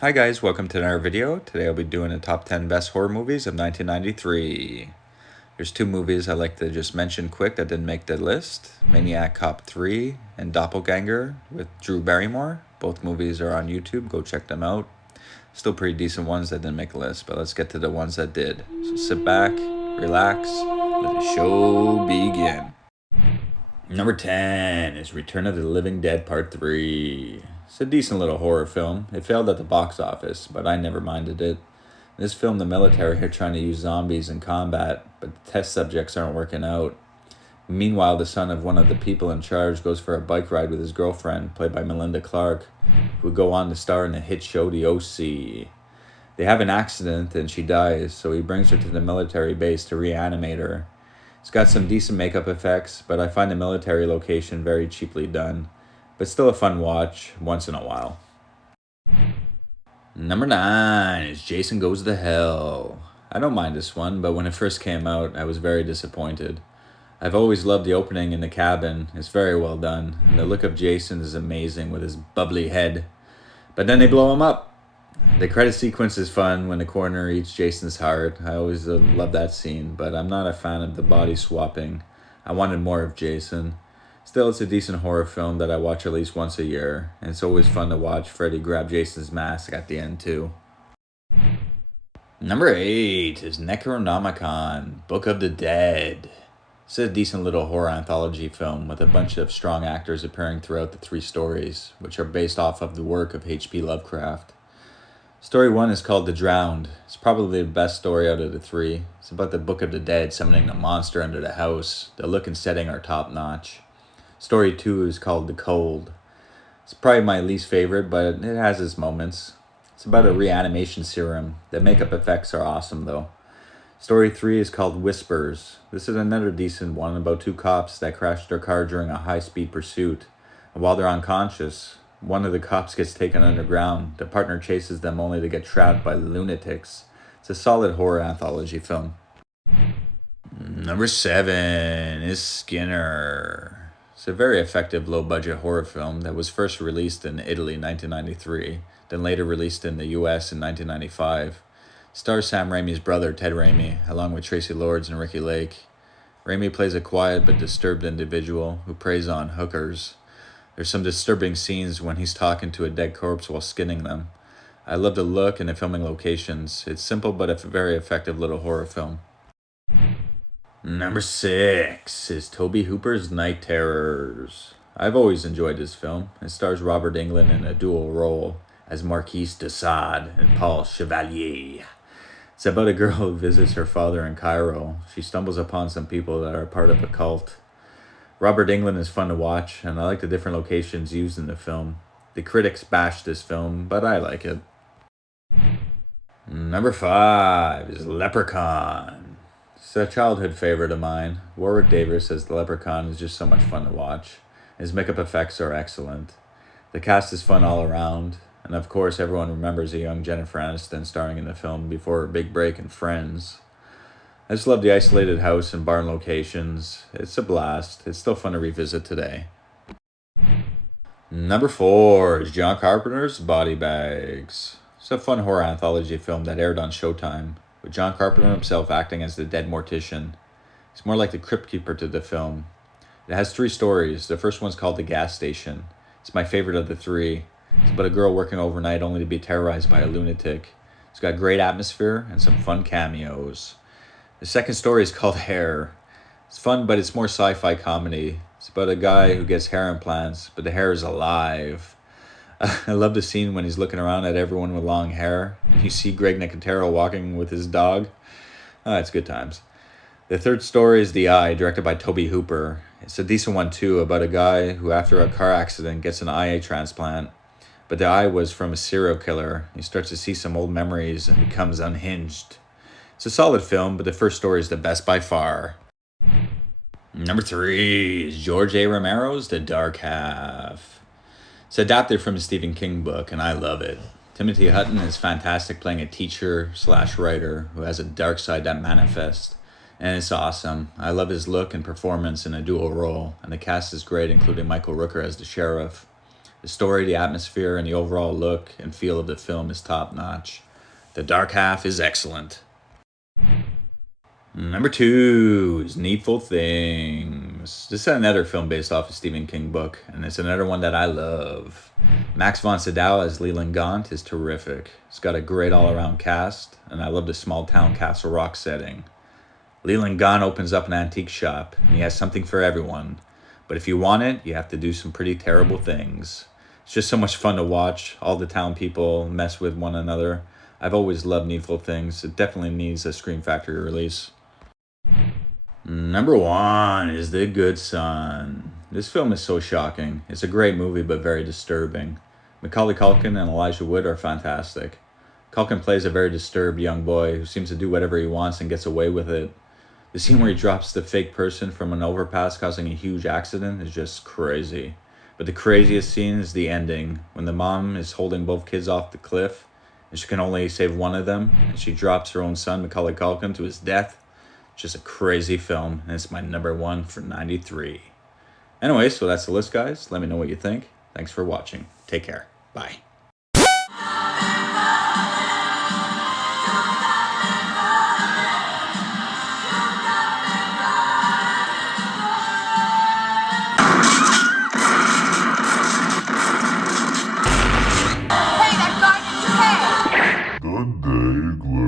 Hi guys, welcome to another video. Today I'll be doing the top 10 best horror movies of 1993. There's two movies I'd like to just mention quick that didn't make the list. Maniac Cop 3 and Doppelganger with Drew Barrymore. Both movies are on YouTube, go check them out. Still pretty decent ones that didn't make the list, but let's get to the ones that did. So sit back, relax, let the show begin. Number 10 is Return of the Living Dead Part 3. It's a decent little horror film. It failed at the box office, but I never minded it. In this film, the military are trying to use zombies in combat, but the test subjects aren't working out. Meanwhile, the son of one of the people in charge goes for a bike ride with his girlfriend, played by Melinda Clarke, who would go on to star in the hit show The O.C. They have an accident and she dies, so he brings her to the military base to reanimate her. It's got some decent makeup effects, but I find the military location very cheaply done. But still a fun watch once in a while. Number 9 is Jason Goes to Hell. I don't mind this one, but when it first came out, I was very disappointed. I've always loved the opening in the cabin. It's very well done, and the look of Jason is amazing with his bubbly head. But then they blow him up. The credit sequence is fun when the coroner eats Jason's heart. I always love that scene, but I'm not a fan of the body swapping. I wanted more of Jason. Still, it's a decent horror film that I watch at least once a year, and it's always fun to watch Freddy grab Jason's mask at the end too. Number 8 is Necronomicon, Book of the Dead. It's a decent little horror anthology film with a bunch of strong actors appearing throughout the three stories, which are based off of the work of H.P. Lovecraft. Story 1 is called The Drowned. It's probably the best story out of the three. It's about the Book of the Dead summoning a monster under the house. The look and setting are top notch. Story 2 is called The Cold. It's probably my least favorite, but it has its moments. It's about a reanimation serum. The makeup effects are awesome though. Story 3 is called Whispers. This is another decent one about two cops that crash their car during a high-speed pursuit. And while they're unconscious, one of the cops gets taken underground. The partner chases them only to get trapped by lunatics. It's a solid horror anthology film. Number 7 is Skinner. It's a very effective low-budget horror film that was first released in Italy in 1993, then later released in the US in 1995. Stars Sam Raimi's brother, Ted Raimi, along with Tracy Lords and Ricky Lake. Raimi plays a quiet but disturbed individual who preys on hookers. There's some disturbing scenes when he's talking to a dead corpse while skinning them. I love the look and the filming locations. It's simple but a very effective little horror film. Number 6 is Tobe Hooper's Night Terrors. I've always enjoyed this film. It stars Robert Englund in a dual role as Marquise de Sade and Paul Chevalier. It's about a girl who visits her father in Cairo. She stumbles upon some people that are part of a cult. Robert Englund is fun to watch, and I like the different locations used in the film. The critics bash this film, but I like it. Number 5 is Leprechaun. It's a childhood favorite of mine. Warwick Davis as the Leprechaun is just so much fun to watch. His makeup effects are excellent. The cast is fun all around, and of course everyone remembers a young Jennifer Aniston starring in the film before her big break in Friends. I just love the isolated house and barn locations. It's a blast. It's still fun to revisit today. Number 4 is John Carpenter's Body Bags. It's a fun horror anthology film that aired on Showtime, with John Carpenter himself acting as the dead mortician. He's more like the crypt keeper to the film. It has 3 stories. The first one's called The Gas Station. It's my favorite of the 3. It's about a girl working overnight only to be terrorized by a lunatic. It's got great atmosphere and some fun cameos. The second story is called Hair. It's fun, but it's more sci-fi comedy. It's about a guy who gets hair implants, but the hair is alive. I love the scene when he's looking around at everyone with long hair, and you see Greg Nicotero walking with his dog. It's good times. The third story is The Eye, directed by Tobe Hooper. It's a decent one too, about a guy who after a car accident gets an eye transplant. But the eye was from a serial killer. He starts to see some old memories and becomes unhinged. It's a solid film, but the first story is the best by far. Number 3 is George A. Romero's The Dark Half. It's adapted from a Stephen King book, and I love it. Timothy Hutton is fantastic playing a teacher/writer who has a dark side that manifests. And it's awesome. I love his look and performance in a dual role, and the cast is great, including Michael Rooker as the sheriff. The story, the atmosphere, and the overall look and feel of the film is top notch. The Dark Half is excellent. Number two is Needful Things. This is another film based off a Stephen King book, and it's another one that I love. Max von Sydow as Leland Gaunt is terrific. It's got a great all-around cast, and I love the small-town Castle Rock setting. Leland Gaunt opens up an antique shop, and he has something for everyone. But if you want it, you have to do some pretty terrible things. It's just so much fun to watch. All the town people mess with one another. I've always loved Needful Things. It definitely needs a Scream Factory release. Number one is The Good Son. This film is so shocking. It's a great movie, but very disturbing. Macaulay Culkin and Elijah Wood are fantastic. Culkin plays a very disturbed young boy who seems to do whatever he wants and gets away with it. The scene where he drops the fake person from an overpass causing a huge accident is just crazy. But the craziest scene is the ending, when the mom is holding both kids off the cliff, and she can only save one of them, and she drops her own son, Macaulay Culkin, to his death. Just a crazy film, and it's my number one for 93. Anyway, so that's the list, guys. Let me know what you think. Thanks for watching. Take care. Bye. The Daigler.